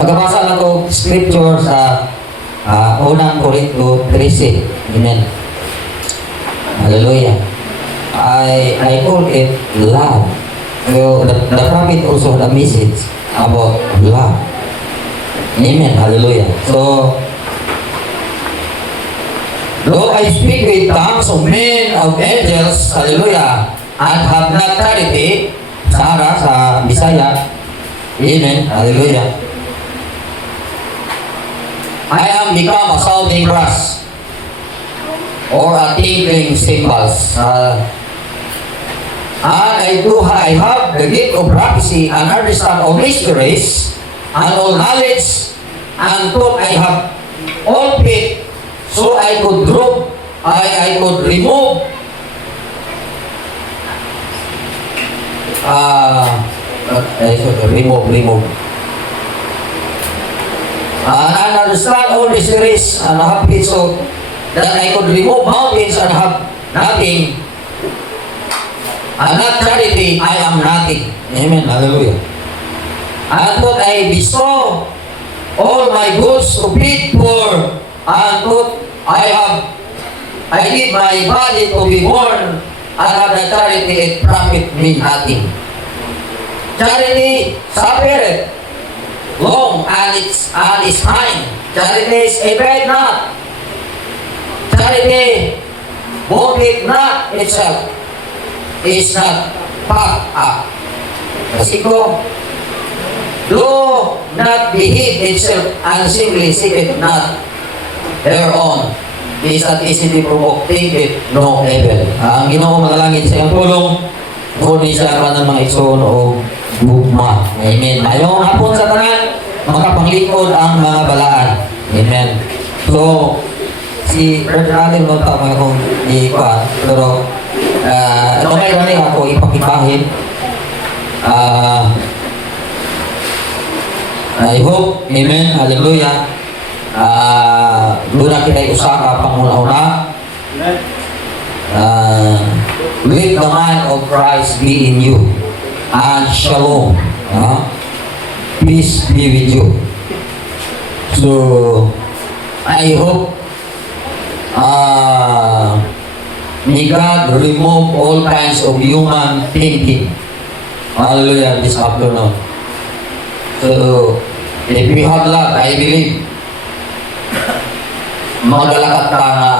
Magabasa lang ko scripture sa unang Korinto 13. Amen. Hallelujah. I call it love. So, the prophet also had a message about love. Amen. Hallelujah. So, though I speak with tongues of men, of angels, hallelujah, and have not charity, Sara sa Bisaya, amen, hallelujah, I am become a sounding brass or a tinkling cymbals. And I have the gift of prophecy and understand all mysteries and all knowledge, and thought I have all faith, so I could drop, I could remove remove and understand all mysteries and have faith, so that I could remove mountains and have nothing, and not charity, I am nothing. Amen. Hallelujah. And thought I bestow all my goods to feed poor, and thought I give my body to be born, and have the charity, it profit me nothing. Charity suffereth long, and is kind. Charity is afraid not. Charity boasteth not itself, is not puffed up. Kasi ko, do not behave itself unseemly, seeketh not their own, is not easily provoked, thinketh no evil. Ang Ginoo manalangin sa iyong tulong, kunin siya ka ng mga igsoon o gugma. Amen. Mayong hapon sa tanan, makapanglingkod ang mga balaan. Amen. So, si Brother Allen mo ta mga kong ipa, pero ito may rani ako ipakipahin. I hope, amen, hallelujah, doon na kita usaka panguna-una. Let the mind of Christ be in you, and shalom, peace be with you. So, I hope may God remove all kinds of human thinking. Hallelujah, this afternoon. So, if we have love, I believe, magalakat ka na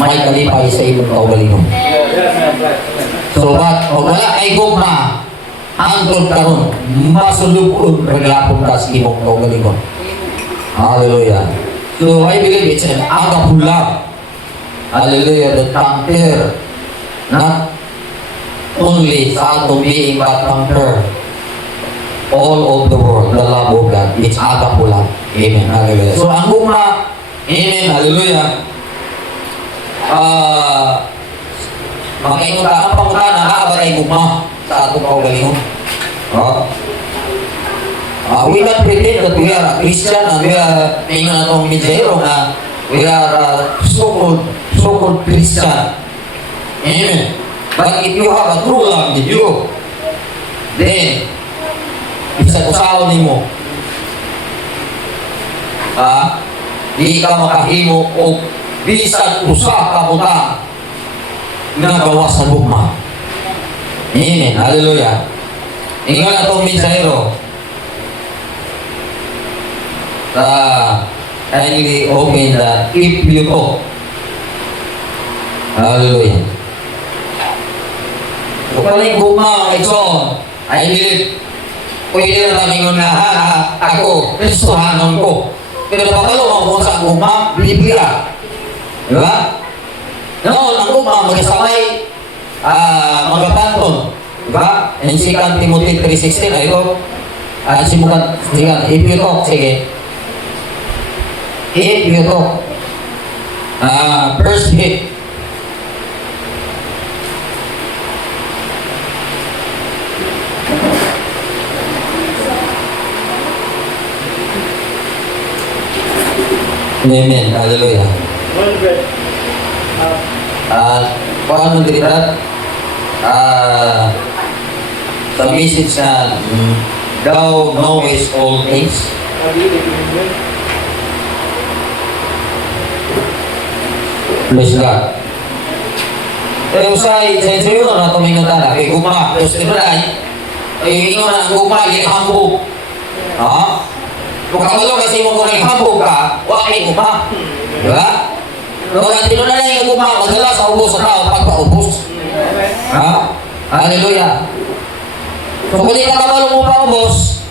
may kalipay sa imong kaugalingon. So, but, o wala ay gugma, angkol karon, masulupon, reglapon ka sa imong kaugalingon. Hallelujah. So, I believe it's an agape love. Hallelujah, that conquer, not only sa ato being, but conquer all of the world, the love of God. It's agape love. Amen. Hallelujah. So, ang gugma, amen, hallelujah, makaingon ka, ang pangutan na nakabaray gugma sa atong kaugalingon. We not pretend that we are a Christian and we are tingnan natong midyero na we are so-called Christian. Amen. But if you have a true love with you, then isa-usaon nimo, di ka makahimo o bisan usa ka butang nga gawas sa gugma. Amen. Hallelujah. Ingon atong midyero, kindly open that if you talk. Hallelujah. Kung paling gugma, ito, I believe, pwede na namin na ako, Kristohanon ko. Pero napapalo mo kung sa gugma, Biblia. Diba? Noon, ang gugma, magkasamay, magapanton. Diba? And 2 Timothy 3:16, ay ko, simukan, if you talk, sige. If you talk, first hit. Amen. Hallelujah. Paano dito? Sa message na, thou knowest all things. Praise God. Usay, sa inyo na tumingon na, kay guma, tapos ito na, ay ingon na ang guma, hambog. Ha? Kung kabalo kasi mo kung hambog ka, wakay guma. Diba? Kung nandito na lang yung guma, madala sa ubos sa tao, pagpaubos. Ha? Hallelujah. So kung di ka kabalo mo pa ubos,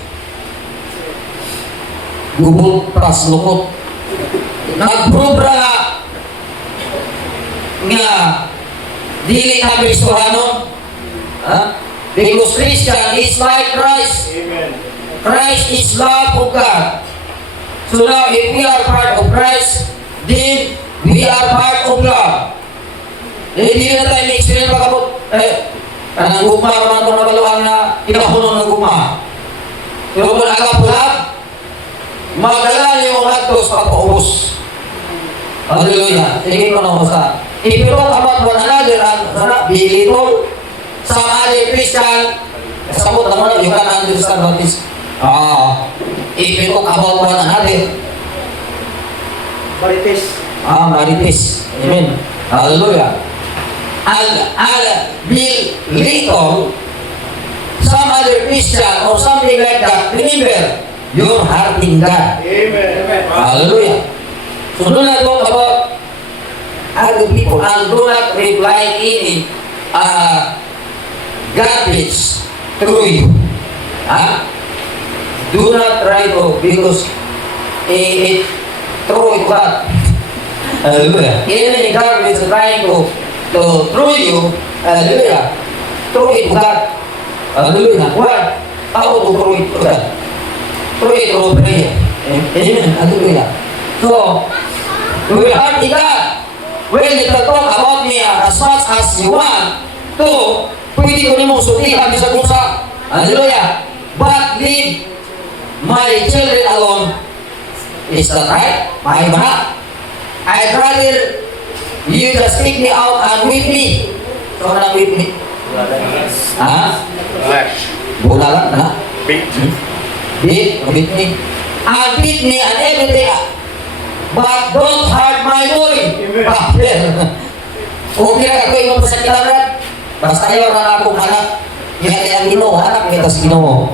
gubot, pras, lukot. Nagprobra nga dili na Kristohanon. Because Christian is like Christ. Amen. Christ is love of God. So now, if we are part of Christ, then we are part of love. Hindi na tayo may-experience pagkabot. Kanang guma, man kung nabaluan na inapunon na guma. Pero kung nagkapulat, magdala niyo ang atos pagpaubos. Hallelujah. Sige ko na ko sa. If you don't about one another, be little, some other Christian, sabot naman, you can understand what is. If you talk about one another, Marites. marites. Amen. Hallelujah. I'll be little, some other Christian or something like that. Remember, your heart in God. Amen. Hallelujah. So do not talk about other people and do not reply any garbage through you. Do not try to, because it throw it back. Hallelujah. Even garbage trying to throw you, hallelujah, throw it back. Hallelujah. What? How to throw it back? Throw it through prayer. Amen. Hallelujah. So, we are in God. When you talk about me as much as you want to, pwede ko nimong sutihan sa kusa. Hallelujah. But leave my children alone. Is that right? My back. I'd rather you just take me out and whip me. So, na whip me? Flesh. Bulalan, ha? Beat. Beat me. And beat me and everything. But don't hurt my boy. Kung kaya kayo mo sa kilaran, basta ayaw na akong anak. Kaya ang Ginoo, anak nito sa Ginoo.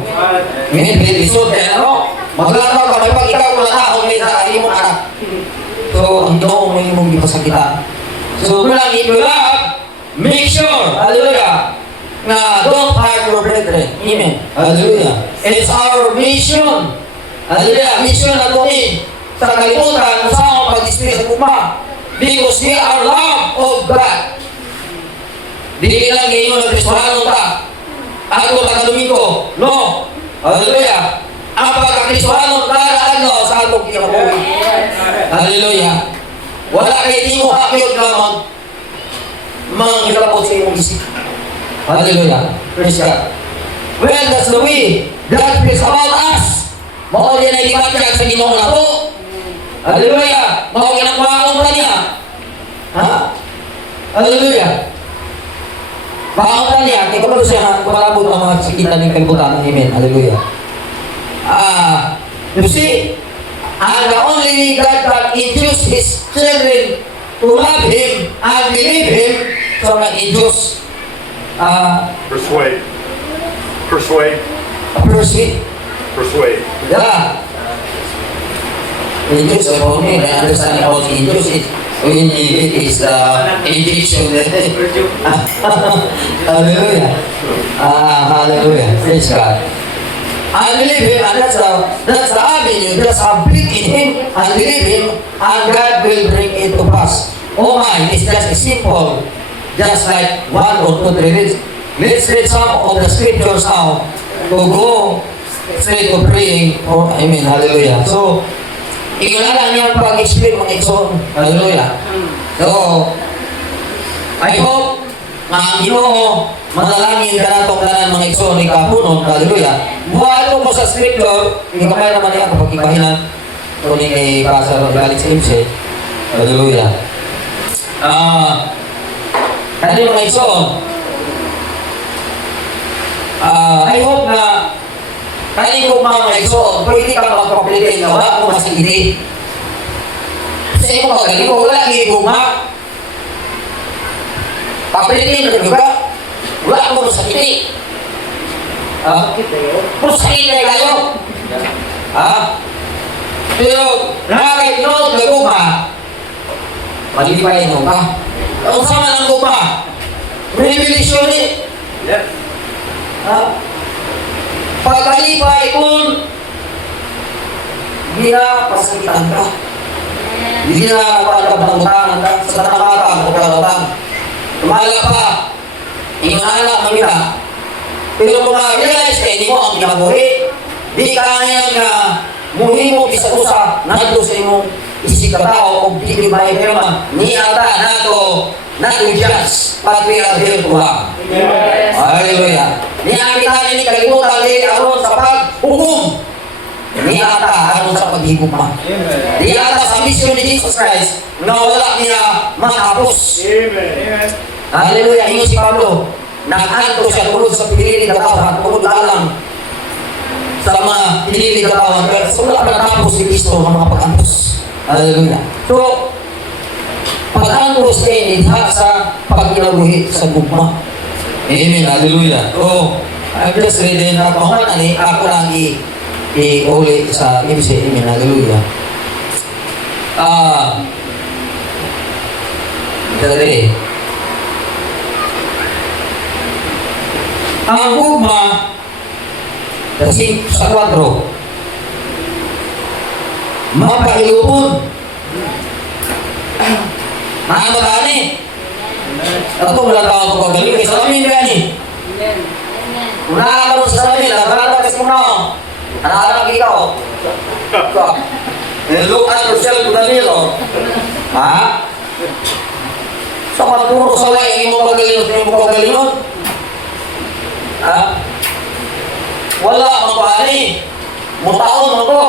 Ngayon, lisod kaya ano? Maglakaw ka, may pag ikaw wala na akong sa imong anak. So, ang Ginoo mo yung ipasakita. So, kung if you love, make sure, hallelujah, na don't hurt your brethren. Amen. Hallelujah. It's our mission. Hallelujah. Mission na ito sa kalimutan kung saan ang pag-display sa kuma. Because we are love of God. Dili lang ngayon na Kristohanon ka. Ako taga-Domingo. No. Hallelujah. Ang pagka-Kristohanon para ano sa atong kinabuhi. Hallelujah. Wala kayo di mo hakyod ka manghilapot sa iyong isip. Hallelujah. Praise God. Well, that's the way God feels about us. Mao yan ay ibatiyag sa Ginoo na po. Hallelujah! Mao yan ang baon pa niya. Hallelujah! Baon pa niya. Kaya kapag siya, kumalabot ang mga sakitan ng kalibutan. Amen. Hallelujah. You see, and the only God that induced His children to love Him and believe Him, so nag-induce Persuade. Persuade. Persuade. Yeah. Induce, only I understand about induce it. When it is the injection. Hallelujah. Hallelujah. Praise God. I believe Him, and that's the avenue. Just believe in Him and believe Him, and God will bring it to pass. Oh my, it's just simple. Just like 1 or 2, 3 Let's read some of the scriptures now to go straight to praying. Oh, amen. Hallelujah. So, ikulala niya ang pag-explain mga ikson. Hallelujah. So, I hope na ang Ginoo manalangin ka na itong tanan mga ikson ni Kapunon. Hallelujah. Buhato mo sa scripture, hindi kamay naman niya kapag ikahinan. Ito ni kay Pastor Galit sa Imse. Hallelujah. Kaya mga ikson, I hope na Kani ko mga maigsoon, pwede ka magpaplitin na wala ko masigiti. Sa imo magaling mo, wala ang iguma. Paplitin na juga, wala ko masakiti. Masakit na kayo. Pero, nakakaitinod na guma, malipay mo ka. Kung sama ng guma, revelasyon eh. Pagkalipay kung hindi na pasakitan ka. Hindi na pagkabangutangan ka sa tanakatan o kalatan. Tumala pa, inaanak mo kita. Pero kung ma-realize ka, hindi mo ang pinabuhi. Di ka ngayon na muhi mo bisa-usa nato sa imong isip ka tao o di ba naman ni ata nato judge but we are here to love. Hallelujah. Ni kita ni kalimutan ni aron sa pag-hukom. Ni ata aron sa paghigugma. Di ata sa mission ni Jesus Christ na wala niya matapos. Amen. Hallelujah. Ingon si Pablo, nag-anto siya tulad sa pinili na katawan, tulad lang sa mga pinili na katawan. So wala pa natapos si Kristo ng mga pag-antos. Hallelujah. So, pag-antos ay nidha sa pagkinabuhi sa gugma. Amen. Hallelujah. So, I'm just ready na kahunan ni ako lang i-uli sa MC. Amen. Hallelujah. Dali. Ang gugma kasi sa 4 mapailupon mga matani ako wala tao ko kagaling sa amin gani una ka sa amin narata kasi mo anak ikaw look at yourself to the mirror sa maturo sa way mo kagaling wala mapani mutaon mo ko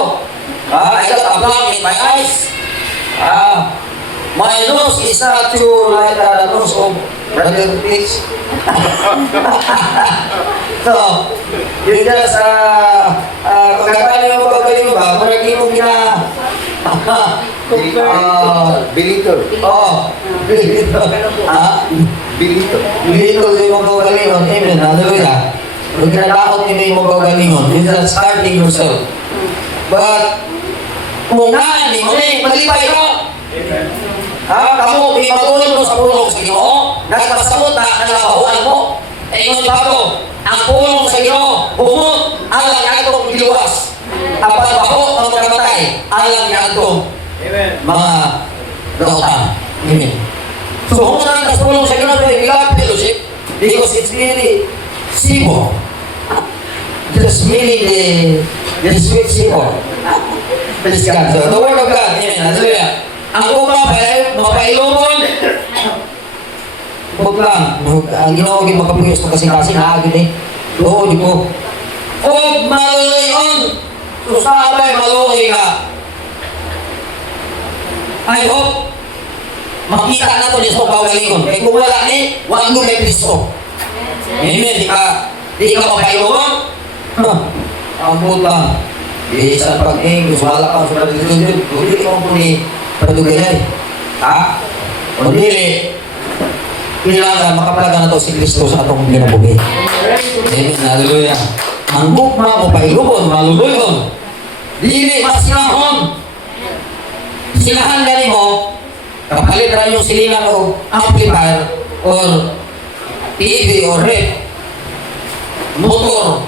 I got a blank in my eyes my nose is not too like the nose of Brother Pitch so you just kagagaling mo kagaling ba marami mo gina Bilito. Bilito din mo kagalingon. Amen. Hallelujah. Kung kinalaot nyo yung kagalingon, it's not starting yourself. But, kung nani mo malipay ka. Kamu, may matulog mo sa pulong sa Ginoo, nagpasamot na nalabahuan mo. Ingon ni Pablo, ang pulong sa Ginoo, humot, alang nga itong iliwas. Ang pagbaho, ang pagkamatay, alang nga itong mga dautan. Amen. So, kung saan ang pulong sa Ginoo, we love fellowship because it's really simple. Just meaning the sweet simple. Praise God. So, the word of God. Amen. Hallelujah. Ang upang mapailumon, huwag lang. Ang Ginoo gid magpapigis ng kasing-kasing naagin eh. Oo, di ko. Huwag malulion. Susabay maluhi ka. I hope makita na ito dito kawalingon. Kaya kung wala ni, huwag mo may Kristo. Amen. Di ka mapailumon. Ang puta. Bisan pag-ingos, wala kang sulat dito. Hindi ko po ni Padugay. O dili. Kailangan makapalaga na ito si Kristo sa atong ginabuhi. Amen. Hallelujah. Ang gugma mo pailubon, maluluyon. Dili masinahon. Sinahan gani mo, kapalit na yung silingan o amplifier or TV or rep, motor.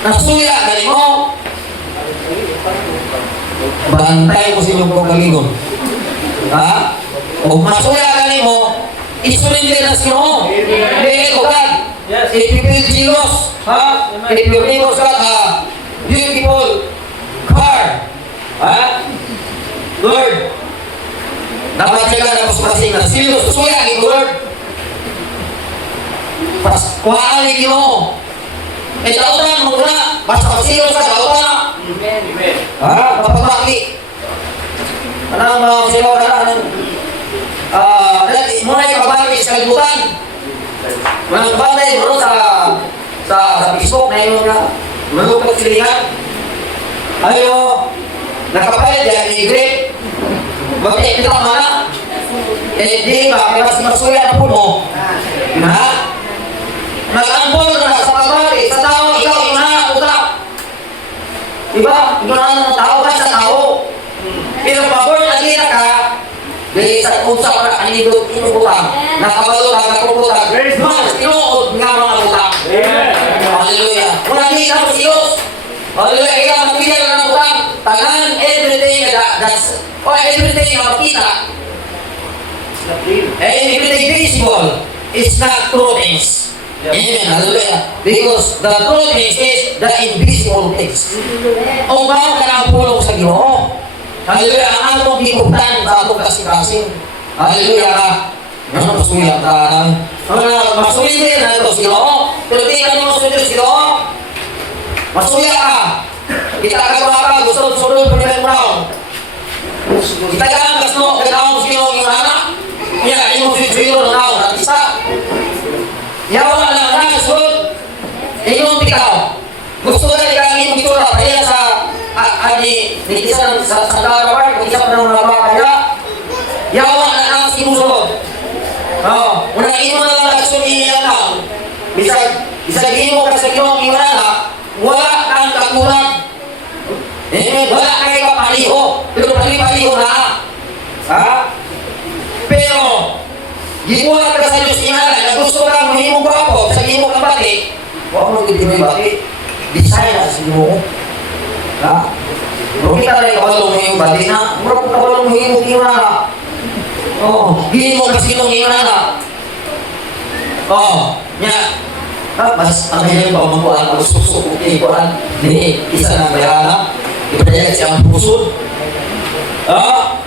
Nasuya gani mo, bantay mo sa inyong kagalingon. O masuya gani mo, isulinder na sa Ginoo. Dili ko God. If you feel jealous, if your neighbor's got a beautiful car, Lord, dapat sila na pasing na sino susuya ni Lord. Pas kuhaan ni mo. Dautan mo na, basta pasilo sa dautan. Amen. Mapapaki. Anong mga sila na muna yung kabalik sa kalibutan. Mga kabalik mo sa Facebook na yun na Malupot silingan. Ayo, nakapalit yan, i-grip. Bakit kita mana? Di ba, kaya mas masuya na puno. Ha? Nag-ampol na sa pabalik, sa tao, ikaw, yung na, utak. Diba? Ikaw na ng tao ba sa tao? Pero pag lagi na ka, dahil sa usap na kanilog, inubutang, nakabalo na nakuputang, mas inuod nga mga utang. Hallelujah. Muna kita mo si Diyos. Hallelujah. Ikaw, magbigay ka ng utang. Tangan, everything everything na makita. Everything visible is not true things. Amen. Hallelujah. Because the true things is the invisible things. O ba ka ng pulong sa Ginoo? Hallelujah. Ang atong gikutan sa atong kasikasin. Hallelujah ka. Ano masuya ka? Masuya din na ito sa Ginoo. Pero di ka naman sa Ginoo. Masuya ka. Kita ka gusto sunod po niya brown. Kita ka gusto kailangan sa Ginoo yung anak. Kaya yung sisiro na ako at isa. Yawa lang na sunod. Yung ikaw. Gusto na ikaw yung itura. Kaya sa nitisan sa darawar, kung isa pa nang napakaya. Yawa na ang sinusunod. Muna ino na lang nagsumiyan lang. Bisag ino ka sa Ginoo yung anak, wala kang kakulang. Wala kayo kapaliho. Pero pali-paliho na. Ha? Pero, gibuhat ka sa Diyos inala na gusto kang mahimong gwapo sa imo kang bati. Huwag mo hindi may bati. Bisaya na sa imo. Ha? Kung kita rin kabalong mahimong bati na, mura kong kabalong mahimong inala. Gini mo kasi nung inala. Nya. Mas ang ngayon pa mamuhaan ang susuk ikuan ni isa ng bayana. Ipadaya siya ang pusod.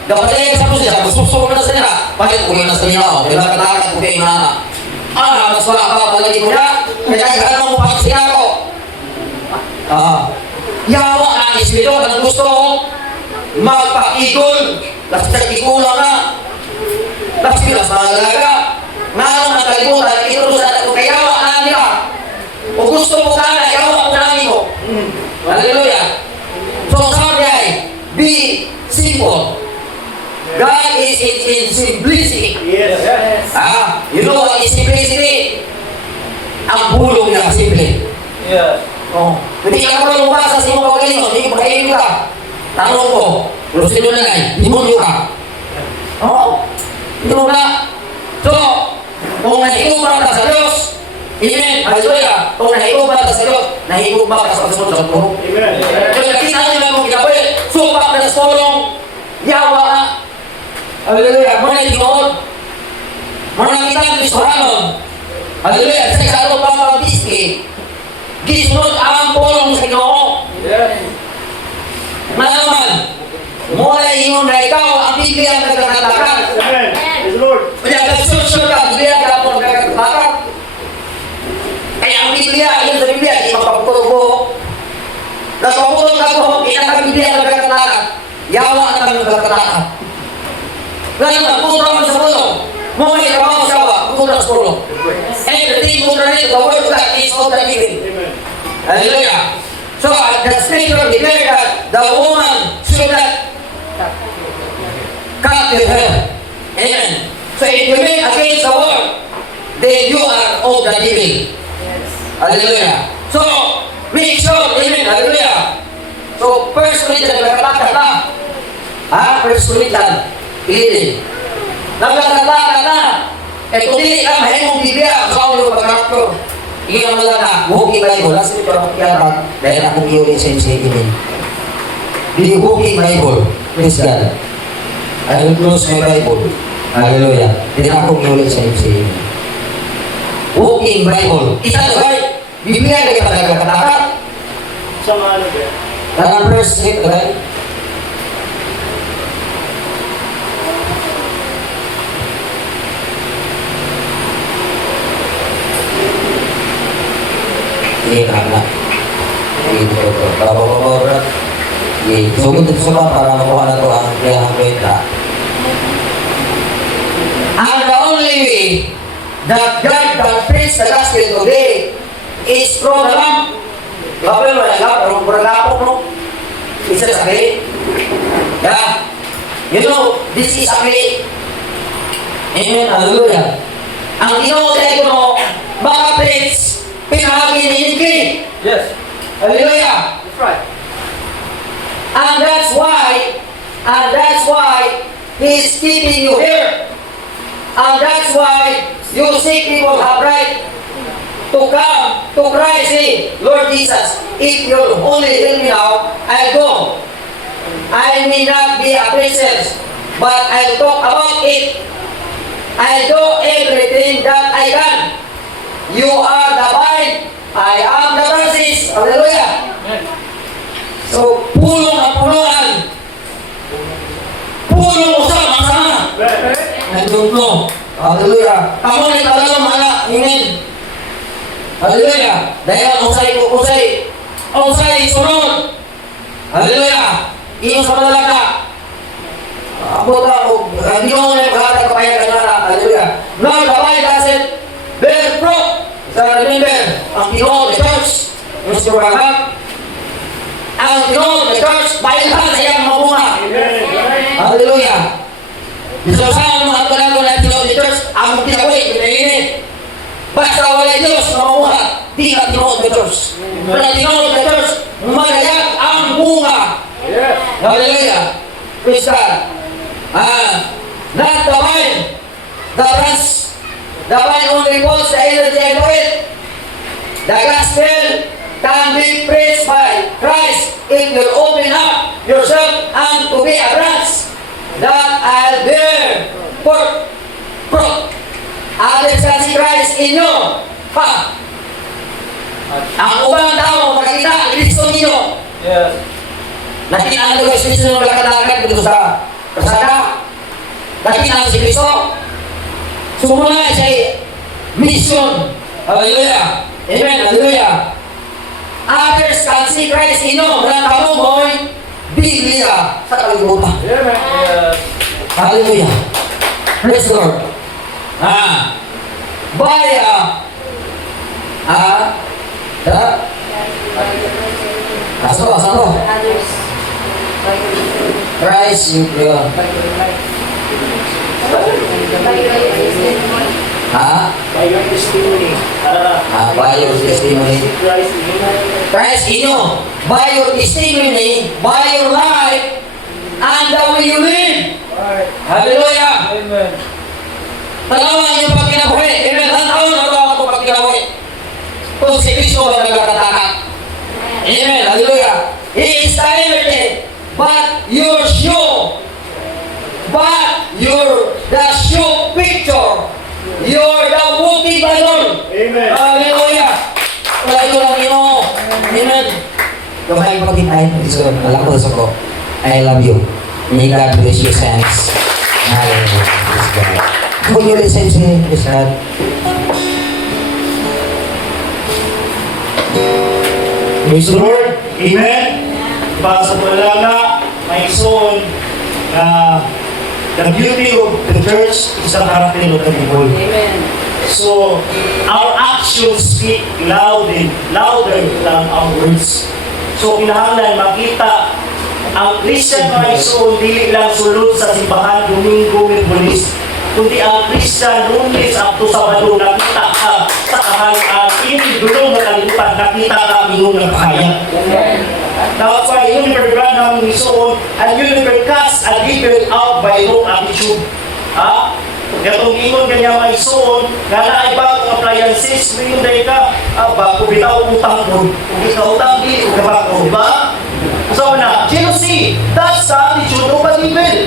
Dapat sa puso siya, susuk na sa nila. Bakit uwi na sa nila? Kaya katakan ko kayo na. Mas wala pa palagi mo na. Kaya kailangan mo paksin ako. Yawa na ang Espiritu ang gusto ko magpakigol. Kasi nagkikulang na. Kasi pilas na nalaga. Nang nakalimutan, inurusan ako kaya yawa na nila. O gusto mo ka na, yawa ko na mo. Hallelujah. So sabi ay, be simple. God is in simplicity. Yes. You know what is simplicity? Ang bulong niya, simple. Yes. Hindi ka naman lumasa sa iyong pagalingon, hindi makainin ka. Tanong ko, pero sino na ngay, demonyo ka. Ito na. So, kung nahigog ba ka sa Diyos, amen, hallelujah. Kung nahigog ba ka sa Diyos, nahigog ba ka sa pagsunod sa Diyos? Amen. Kung nakita nyo lang mong kinapit, supak na sa tulong, yawa na. Hallelujah. Muna itinuod. Muna nakita ang Kristohanon. Hallelujah. Sa isaro pa mga biski, gisunod ang tulong sa Ginoo. Malaman, mula yun na ikaw ang Biblia ang nagkakatakan. Amen. Praise the Lord. Kaya nagsusunod ang Biblia ka po nagkakatakan. Kaya ang Biblia, yun sa Biblia, di mapaputulog mo. Nagpaputulog ako, pinakang Biblia ang nagkakatakan. Yawa na ang nagkakatakan. Kaya naman, puto naman sa pulong. Mga ikaw sa awa, puto sa pulong. Everything mo na rin, the word of God is all the living. Amen. Hallelujah. So, the scripture declared that the woman should not cut her hair. Amen. So, if you make against the word, then you are of the devil. Hallelujah. So, make sure, amen, hallelujah. So, first Corinthians, nagkatakan na. First Corinthians, pilin. Nagkatakan na. Kung hindi ka mahimong Biblia, sa ulo pagkakapro. Hindi ka malala, Walking Bible. Last week, parang makiarap, dahil akong iuli sa MCA ini. Hindi Walking Bible. Praise God. I will close my Bible. Hallelujah. Hindi akong iuli sa MCA ini. Walking Bible. Isa to, right? Biblia na kita nagkakatakan. Sa mga ano ba? Tangan verse 8, right? Anak. Sugod ito sa para makuha na ito ang kailangan kwenta. And the only way that God can preach the gospel today is through the lamp. Grabe mo na pero berlapok no. Isa sakit. Yeah. You know, this is sakit. Amen. Hallelujah. Ang Ginoo dahil ko mga plates pinahagi ni Ingrid. Yes. Hallelujah. That's right. And that's why He is keeping you here. And that's why you see people have right to come to Christ. Say, Lord Jesus, if you'll only help me now, I'll go. I may not be a princess, but I'll talk about it. I'll do everything that I can. You are the vine, I am the branches. Hallelujah. So, pulong na pulungan. Pulong usap ang sama. Nandun no. Hallelujah. Kamu ni talagang mana. Amen. Hallelujah. Dahil ang usay sunod. Hallelujah. Iyo sa malalaga. Ako hindi mo na maghatag kapayagan na. Hallelujah. Now, the Bible doesn't bear fruit. So, remember, ang Ginoo, the church, Mr. Rahab, ang Ginoo, the church, bailhan sa iyang mabunga. Hallelujah. Gusto saan mga pagkakaroon ng Ginoo, the church, ang kinawin, pinainit. Basta wala Diyos na mamuha, di ka Ginoo, the church. Pero Ginoo, the church, magayag ang bunga. Hallelujah. Praise God. Not the vine, the branch. The vine only holds the energy and oil. The gospel can be preached by Christ if you open up yourself and to be a branch that I'll bear fruit. Others can see Christ in you. Pa. Ang ubang tao makakita Kristo ninyo. Yes. Nakita ang lugar si Kristo na malakad-lakad dito sa kasada. Nakita si Kristo. Sumula siya mission. Hallelujah. Amen. Hallelujah. Others can see Christ in you. Walang kamumoy. Biblia sa kalibutan. Yes. Hallelujah. Praise the Lord. Asal Christ yung By your testimony. by your testimony. Christ in you. Christ in you, by your testimony, by your life, and the way you live. Alright. Hallelujah. Amen. Tanawa ang iyong pagkinabuhi. Amen. Tanawa na ito ang pagkinabuhi. Kung si Kristo ang nagkatakan. Amen. Hallelujah. He is the everything, but your show, the show picture. You're the walking Bible. Amen. Hallelujah. Wala ito lang yun. Amen. Kamay mo kita yun. Alam ko sa ko. I love you. May God bless you, saints. Hallelujah. Praise God. Kung you listen to me, praise God. Praise the Lord. Amen. Basa mo lang na may son na the beauty of the church is the character of the people. Amen. So, our actions speak louder than our words. So, kinahanglan makita ang Christian mga ison dili lang sulod sa simbahan Domingo, Miyerkules, kundi ang Christian Lunes up to Sabado nakita ka sa kahayag inigulong na kalimutan nakita ka ingong ng kahayag. Now, that's why yun yung program ng ison and yun yung cast and given out by wrong attitude. Gatong ingon kanya mga ison nga na ibang appliances ngayon dahil ka bago bitaw utang ko kung ikaw utang di o kabako ba? So na, jealousy, that's the attitude of an evil.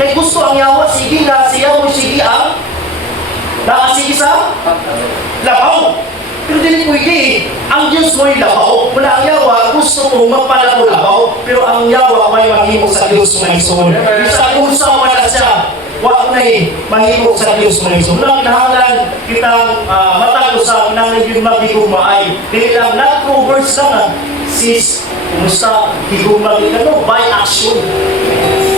Kaya gusto ang yawa, sige na siya mo sige ang nakasige sa labaw. Pero dili pwede ang Diyos mo'y labaw. Mula ang yawa, gusto mo magpalabo labaw. Pero ang yawa may mahimok sa Diyos mga ison. Isa unsa man na siya, wala na mahimok sa Diyos mga ison. Mula kinahanglan kitang matago sa kinahanglan yung magigumay. Dili lang not through words lang sis, kumusta higumay ka by action.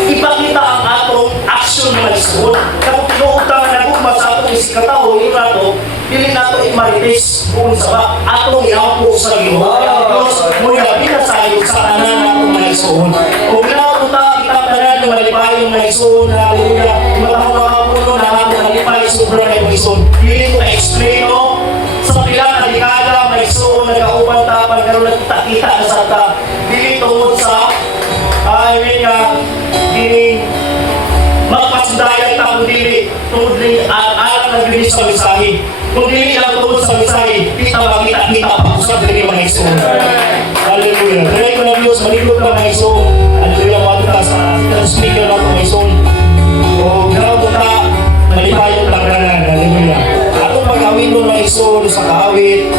Ipakita ang atong action mga ison. Kung pinuutang na nagugma sa atong isikataw, yung ato, dili nato imarites kung sa ba atong iampo sa Ginoo. Tapos, mula kita sayo sa kanan na akong mga isuon. Kung pinapunta, kita tanan yung malipay yung mga isuon. Hallelujah. Matang mga puno na ako malipay, sobra kayo mga isuon. Hindi ko na-explain, no? Sa pila na dekada, mga isuon, nagkauban ta, pagkaroon nagkita na sa ta. Dili tungod sa, dili, magpasundayan ta kung dili, tungod dili, alam na dili sa mensahe. Kung dili lang tungod sa mensahe, kita makita-kita pa sa dili mga isuon. Hallelujah. Kaya ko na Diyos, maligod na mga isuon. Hallelujah, mga tuta sa speaker na mga isuon. O, gano'n tuta, malipayong lang na. Hallelujah. Atong pag-awin mo mga isuon sa kaawit,